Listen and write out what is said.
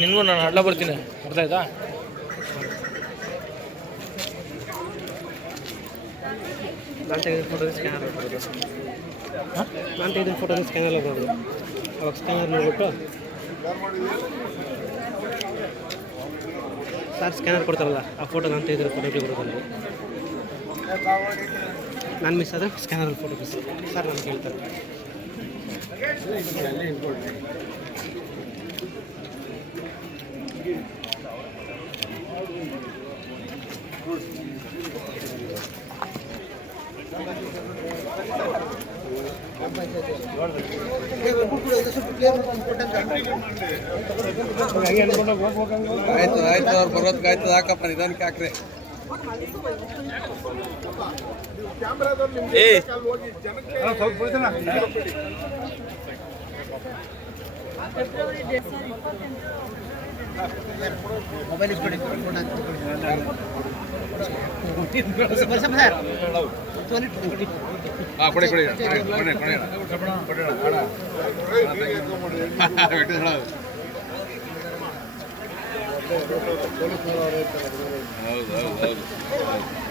ನಿನಗೂ ನಾನು ಅಡ್ಡ ಬರ್ತೀನಿ, ಅರ್ಥ ಆಯ್ತಾ? ನಾನು ತೆಗೆದ ಫೋಟೋ ಸ್ಕ್ಯಾನರ್ ಹೋಗ್ಬೋದು. ನಾನು ತೆಗೆದ ಫೋಟೋ ಸ್ಕ್ಯಾನರ್ ಹೋಗ್ಬೋದು. ಅವಾಗ ಸ್ಕ್ಯಾನರ್ ನೋಡ್ಬಿಟ್ಟು ಸರ್ ಸ್ಕ್ಯಾನರ್ ಕೊಡ್ತಾರಲ್ಲ, ಆ ಫೋಟೋ ನಾನು ತೆಗೆದಿರೋ ಫೋಟೋಗೆ ಬರೋದಲ್ಲಿ ನಾನು ಮಿಸ್ ಆದರೆ ಸ್ಕ್ಯಾನರಲ್ಲಿ ಫೋಟೋ ಮಿಸ್ ಸರ್ ನಾನು ಕೇಳ್ತಾರೆ. ಆಯ್ತು ಆಯ್ತು, ಅವ್ರು ಬರೋದಕ್ಕೆ ಆಯ್ತದ ಹಾಕಪ್ಪ, ನಿಧಾನಕ್ಕೆ ಹಾಕ್ರಿ. ಮೊಬೈಲ್ ಇಸ್ಕೊಡಿ. ಹಾಂ ಕೊಡಿ ಕೊಡಿ ಹೌದು ಹೌದು ಹೌದು.